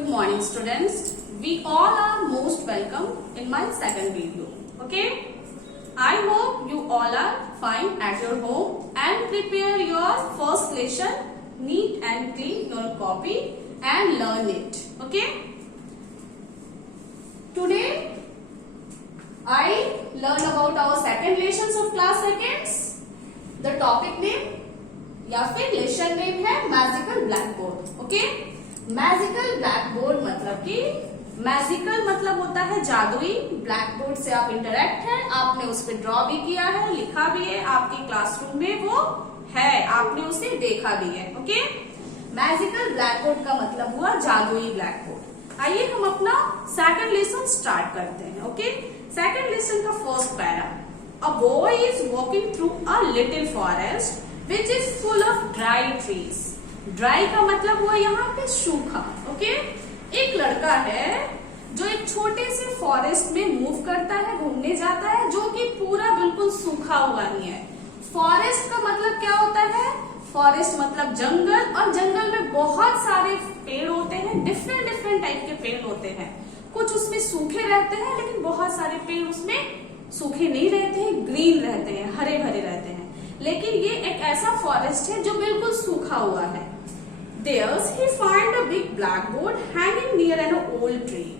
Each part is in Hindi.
Good morning, students. We all are most welcome in my second video. Okay? I hope you all are fine at your home and prepare your first lesson neat and clean your copy and learn it. Okay? Today I learn about our second lessons of class seconds. The topic name या फिर लेसन नेम है magical black board. Okay, magical black board मतलब कि मैजिकल मतलब होता है जादुई. ब्लैक बोर्ड से आप इंटरेक्ट है, आपने उस पर ड्रॉ भी किया है, लिखा भी है, आपके क्लासरूम में वो है, आपने उसे देखा भी है. ओके, मैजिकल ब्लैक बोर्ड का मतलब हुआ जादुई ब्लैक बोर्ड. आइए हम अपना सेकंड लेसन स्टार्ट करते हैं. ओके, सेकंड लेसन का first para. A boy is walking through a little forest which is full of dry trees. Dry का मतलब हुआ यहाँ पे सूखा. ओके, एक लड़का है जो एक छोटे से फॉरेस्ट में मूव करता है, घूमने जाता है, जो कि पूरा बिल्कुल सूखा हुआ नहीं है. फॉरेस्ट का मतलब क्या होता है? फॉरेस्ट मतलब जंगल, और जंगल में बहुत सारे पेड़ होते हैं, डिफरेंट टाइप के पेड़ होते हैं. कुछ उसमें सूखे रहते हैं, लेकिन बहुत सारे पेड़ उसमें सूखे नहीं रहते हैं, ग्रीन रहते हैं, हरे भरे रहते हैं. लेकिन ये एक ऐसा फॉरेस्ट है जो बिल्कुल सूखा हुआ है. There's he find a big blackboard hanging near an old tree.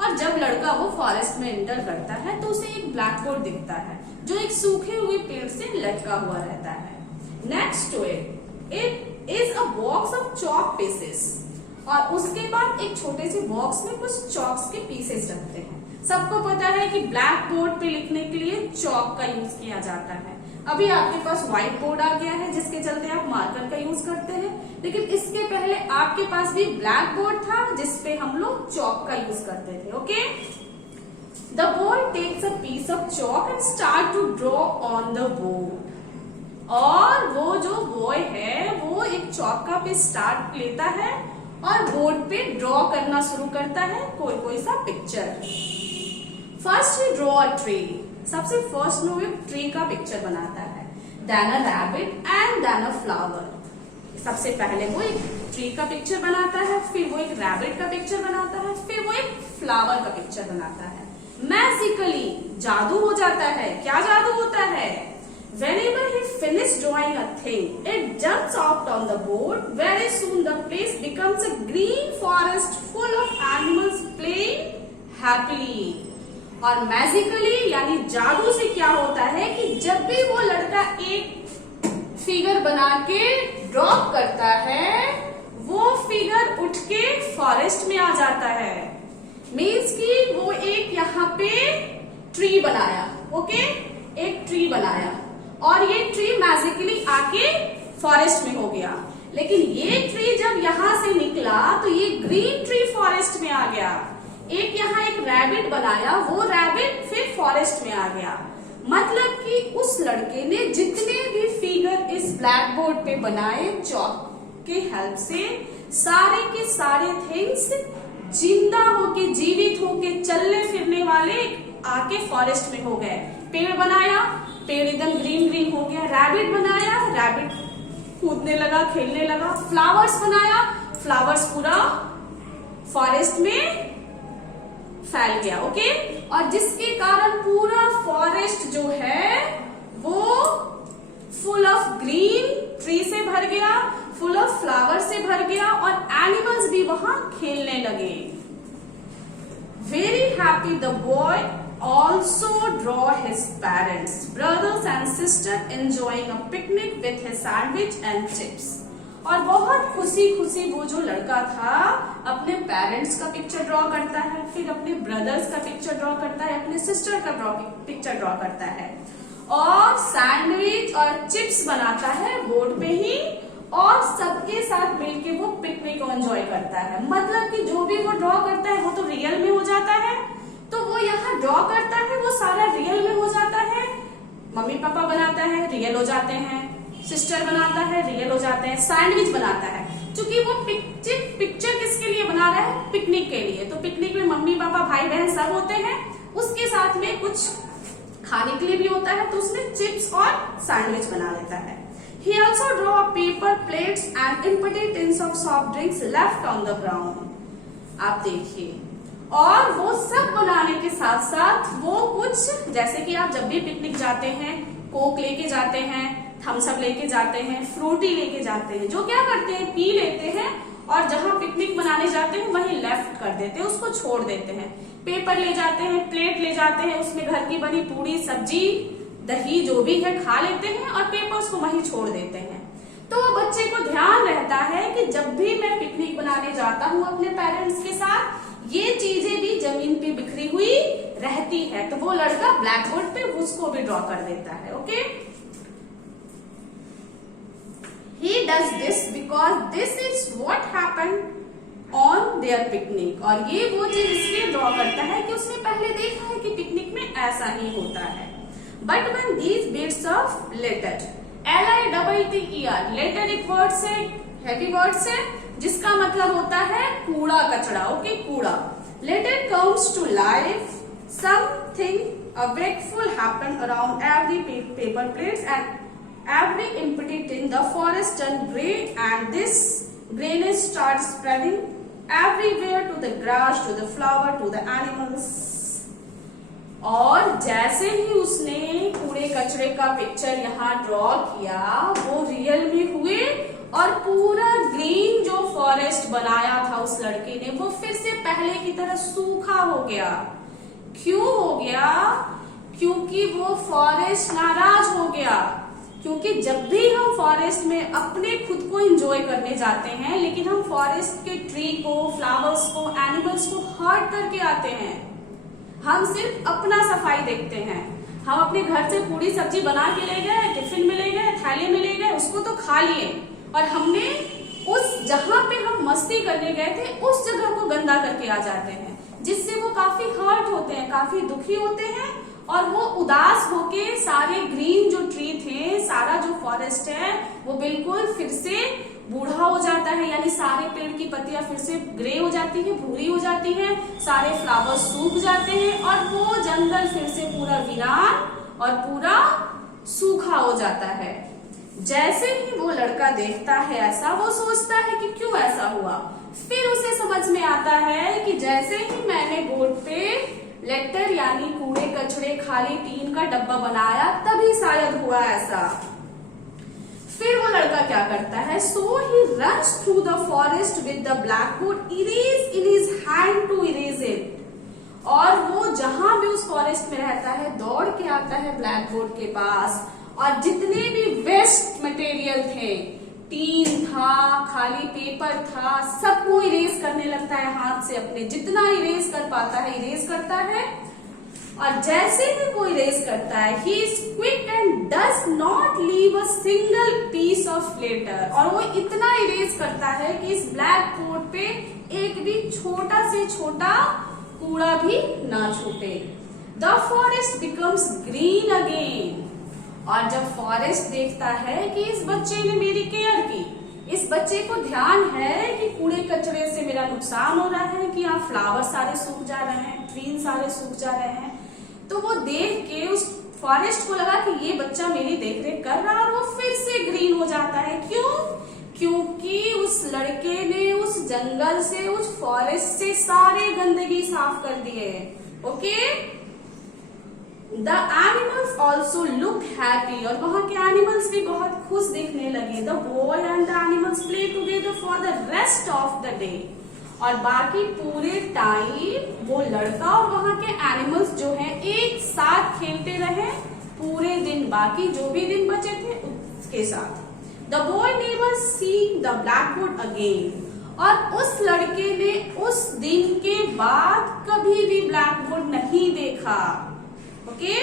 और जब लड़का वो फॉरेस्ट में एंटर करता है तो उसे एक ब्लैक बोर्ड दिखता है जो एक सूखे हुए पेड़ से लटका हुआ रहता है. Next to it is a box of chalk pieces. और उसके बाद एक छोटे से बॉक्स में कुछ चॉक्स के पीसेस रखते हैं. सबको पता है कि ब्लैक बोर्ड पे लिखने के लिए चॉक का यूज किया जाता है. अभी आपके पास व्हाइट बोर्ड आ गया है जिसके चलते आप मार्कर का यूज करते हैं, लेकिन इसके पहले आपके पास भी ब्लैक बोर्ड था जिसपे हम लोग चॉक का यूज करते थे. Okay, the boy takes a piece of chalk and start to draw on the board. और वो जो बॉय है वो एक चॉक का पीस स्टार्ट लेता है और बोर्ड पे ड्रॉ करना शुरू करता है कोई सा picture. First he draw a tree. सबसे फर्स्ट में वो एक ट्री का पिक्चर बनाता है. Then a rabbit and then a flower. सबसे पहले वो एक ट्री का पिक्चर बनाता है, फिर वो एक रैबिट का पिक्चर बनाता है, फिर वो एक फ्लावर का पिक्चर बनाता है. मैजिकली जादू हो जाता है. क्या जादू होता है? Whenever he finished drawing a thing, it jumps out on the board. Very soon the place becomes a green forest full of animals playing happily. और मैजिकली यानी जादू से क्या होता है कि जब भी वो लड़का एक फिगर बना के ड्रॉ करता है वो फिगर उठ के फॉरेस्ट में आ जाता है. मीन्स कि वो एक यहाँ पे ट्री बनाया. ओके, एक ट्री बनाया और ये ट्री मैजिकली आके फॉरेस्ट में हो गया. लेकिन ये ट्री जब यहाँ से निकला तो ये ग्रीन ट्री फॉरेस्ट में आ गया. एक यहाँ एक रैबिट बनाया, वो रैबिट फिर फॉरेस्ट में आ गया. मतलब कि उस लड़के ने जितने भी फिगर इस ब्लैक बोर्ड पे बनाए चॉक के हेल्प से, सारे के सारे थिंग्स जिंदा होके, जीवित होके, चलने फिरने वाले आके फॉरेस्ट में हो गए. पेड़ बनाया, पेड़ एकदम ग्रीन हो गया. रैबिट बनाया, रैबिट कूदने लगा, खेलने लगा. फ्लावर्स बनाया, फ्लावर्स पूरा फॉरेस्ट में फैल गया. ओके, और जिसके कारण पूरा फॉरेस्ट जो है वो फुल ऑफ ग्रीन ट्री से भर गया, फुल ऑफ फ्लावर से भर गया, और एनिमल्स भी वहां खेलने लगे. Very happy the boy also draw his parents, brothers and sister enjoying a picnic with his sandwich and chips. और बहुत खुशी वो जो लड़का था अपने पेरेंट्स का पिक्चर ड्रॉ करता है, फिर अपने ब्रदर्स का पिक्चर ड्रॉ करता है, अपने सिस्टर का पिक्चर ड्रॉ करता है, और सैंडविच और चिप्स बनाता है बोर्ड पे ही, और सबके साथ मिलके वो पिकनिक को एंजॉय करता है. मतलब कि जो भी वो ड्रॉ करता है वो तो रियल में हो जाता है. तो वो यहाँ ड्रॉ करता है वो सारा रियल में हो जाता है. मम्मी पापा बनाता है, रियल हो जाते हैं. सिस्टर बनाता है, रियल हो जाते हैं. सैंडविच बनाता है, क्योंकि वो पिक्चर किसके लिए बना रहा है? पिकनिक के लिए. तो पिकनिक में मम्मी पापा भाई बहन सब होते हैं, उसके साथ में कुछ खाने के लिए भी होता है, तो उसमें चिप्स और सैंडविच बना लेता है. He also draw paper plates and empty tins of soft drinks left on the ground. आप देखिए। और वो सब बनाने के साथ साथ वो कुछ, जैसे कि आप जब भी पिकनिक जाते हैं, कोक लेके जाते हैं, थम्स अप लेके जाते हैं, फ्रूटी लेके जाते हैं, जो क्या करते हैं, पी लेते हैं और जहां पिकनिक मनाने जाते हैं वहीं लेफ्ट कर देते हैं, उसको छोड़ देते हैं। पेपर ले जाते हैं, प्लेट ले जाते हैं, उसमें घर की बनी पूरी सब्जी दही जो भी है खा लेते हैं और पेपर्स को वहीं छोड़ देते हैं। तो बच्चे को ध्यान रहता है कि जब भी मैं पिकनिक बनाने जाता हूँ अपने पेरेंट्स के साथ, ये चीजें भी जमीन पे बिखरी हुई रहती है। तो वो लड़का ब्लैक बोर्ड पे उसको भी ड्रॉ कर देता है। Okay, he does this because this is what happened on their picnic। और ये वो चीज इसलिए ड्रॉ करता है कि उसने पहले देखा है कि पिकनिक में ऐसा ही होता है। But when these bits of letter, LITTER, letter एक वर्ड से, हैवी वर्ड से, जिसका मतलब होता है कूड़ा कचरा। ओके, कूड़ा। Letter comes to life, something wakeful happen around every paper plates and every empty tin. The forest turned grey and this greyness starts spreading everywhere, to the grass, to the flower, to the animals। और जैसे ही उसने कूड़े कचरे का पिक्चर यहाँ ड्रॉ किया, वो रियल में हुए और पूरा ग्रीन जो फॉरेस्ट बनाया था उस लड़के ने, वो फिर से पहले की तरह सूखा हो गया। क्यों हो गया? क्योंकि वो फॉरेस्ट नाराज हो गया। क्योंकि जब भी हम फॉरेस्ट में अपने खुद को एंजॉय करने जाते हैं, लेकिन हम फॉरेस्ट के ट्री को, फ्लावर्स को, एनिमल्स को हर्ट करके आते हैं। हम सिर्फ अपना सफाई देखते हैं। हम अपने घर से पूरी सब्जी बना के ले गए, टिफिन में ले गए, थैले में ले गए, उसको तो खा लिए और हमने उस जहां पे हम मस्ती करने गए थे उस जगह को गंदा करके आ जाते हैं, जिससे वो काफी हर्ट होते हैं, काफी दुखी होते हैं और वो उदास होके सारे ग्रीन जो ट्री थे, सारा जो फॉरेस्ट है, वो बिल्कुल फिर से बूढ़ा हो जाता है। यानी सारे पेड़ की पत्तियां फिर से ग्रे हो जाती है, भूरी हो जाती है, सारे फ्लावर्स सूख जाते हैं और वो जंगल फिर से पूरा वीरान और पूरा सूखा हो जाता है। जैसे ही वो लड़का देखता है ऐसा, वो सोचता है कि क्यों ऐसा हुआ। फिर उसे समझ में आता है कि जैसे ही मैंने बोर्ड पे लेटर यानी कूड़े कचड़े खाली टीन का डब्बा बनाया, तभी शायद हुआ ऐसा। फिर वो लड़का क्या करता है, so he runs through the forest with the black board, erase in his hand to erase it. और वो जहां भी उस फॉरेस्ट में रहता है, दौड़ के आता है ब्लैक बोर्ड के पास और जितने भी वेस्ट मटेरियल थे, टीन था, खाली पेपर था, सबको इरेज करने लगता है हाथ से। अपने जितना इरेज कर पाता है इरेज करता है। और जैसे ही वो इरेज करता है, he is quick and does not leave a single piece of letter। और वो इतना इरेज करता है कि इस ब्लैक बोर्ड पे एक भी छोटा से छोटा कूड़ा भी ना छूटे। The forest becomes green again। और जब फॉरेस्ट देखता है कि इस बच्चे ने मेरी केयर की, इस बच्चे को ध्यान है कि कूड़े कचरे से मेरा नुकसान हो रहा है, कि यहाँ फ्लावर सारे सूख जा रहे हैं, ट्री सारे सूख जा रहे हैं, तो वो देख के उस फॉरेस्ट को लगा कि ये बच्चा मेरी देखरेख कर रहा है और वो फिर से ग्रीन हो जाता है। क्यों? क्योंकि उस लड़के ने उस जंगल से, उस फॉरेस्ट से सारे गंदगी साफ कर दिए। Okay, the animals also look happy. और वहां के एनिमल्स भी बहुत खुश दिखने लगे। The boy and the animals play together for the rest of the day. और बाकी पूरे टाइम वो लड़का और वहां के एनिमल्स जो हैं एक साथ खेलते रहे पूरे दिन, बाकी जो भी दिन बचे थे उसके साथ। The boy never see the black board again. और उस लड़के ने उस दिन के बाद कभी भी ब्लैक बोर्ड नहीं देखा। Okay,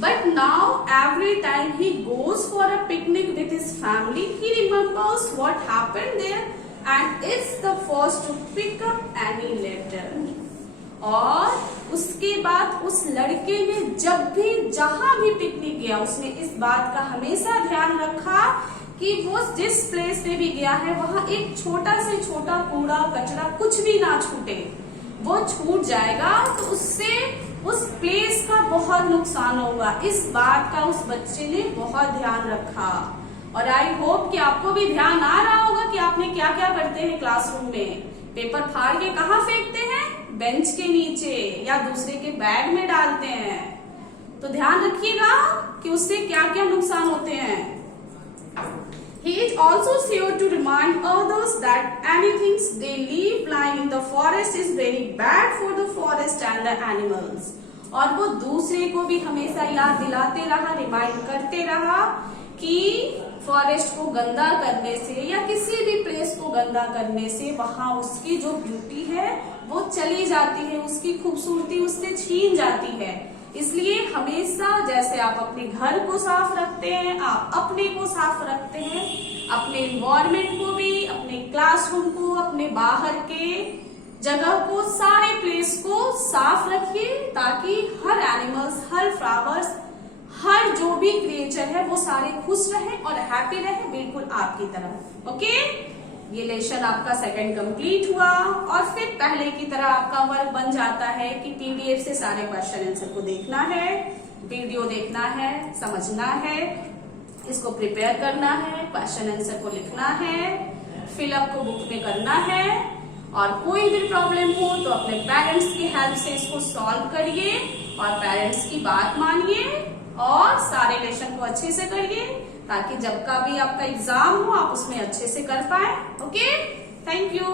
but now every time he goes for a picnic with his family, he remembers what happened there and is the first to pick up any letter। और उसके बाद उस लड़के ने जब भी जहां भी पिकनिक गया, उसने इस बात का हमेशा ध्यान रखा कि वो जिस प्लेस पे भी गया है वहां एक छोटा से छोटा कूड़ा कचरा कुछ भी ना छूटे। वो छूट जाएगा तो उससे उस प्लेस का बहुत नुकसान होगा। इस बात का उस बच्चे ने बहुत ध्यान रखा। और आई होप कि आपको भी ध्यान आ रहा होगा कि आपने क्या क्या करते हैं क्लासरूम में, पेपर फाड़ के कहाँ फेंकते हैं? बेंच के नीचे या दूसरे के बैग में डालते हैं। तो ध्यान रखिएगा कि उससे क्या क्या नुकसान होते हैं। He is also sure to remind others that anything they leave lying in the forest is very bad for the forest and the animals. और वो दूसरे को भी हमेशा याद दिलाते रहा, रिमाइंड करते रहा कि फॉरेस्ट को गंदा करने से या किसी भी प्लेस को गंदा करने से वहां उसकी जो ब्यूटी है वो चली जाती है, उसकी खूबसूरती उससे छीन जाती है। इसलिए हमेशा जैसे आप अपने घर को साफ रखते हैं, आप अपने को साफ रखते हैं, अपने इन्वायरमेंट को भी, अपने क्लासरूम को, अपने बाहर के जगह को, सारे प्लेस को साफ रखिए ताकि हर एनिमल्स, हर फ्लावर्स, हर जो भी क्रिएचर है वो सारे खुश रहे और हैप्पी रहे, बिल्कुल आपकी तरह। ओके, ये लेसन आपका सेकंड कंप्लीट हुआ और फिर पहले की तरह आपका वर्क बन जाता है कि पीडीएफ से सारे क्वेश्चन आंसर को देखना है, वीडियो देखना है, समझना है, इसको प्रिपेयर करना है, क्वेश्चन आंसर को लिखना है, फिलअप को बुक में करना है और कोई भी प्रॉब्लम हो तो अपने पेरेंट्स की हेल्प से इसको सॉल्व करिए और पेरेंट्स की बात मानिए और सारे लेसन को अच्छे से करिए ताकि जब का भी आपका एग्जाम हो आप उसमें अच्छे से कर पाए। Okay, thank you.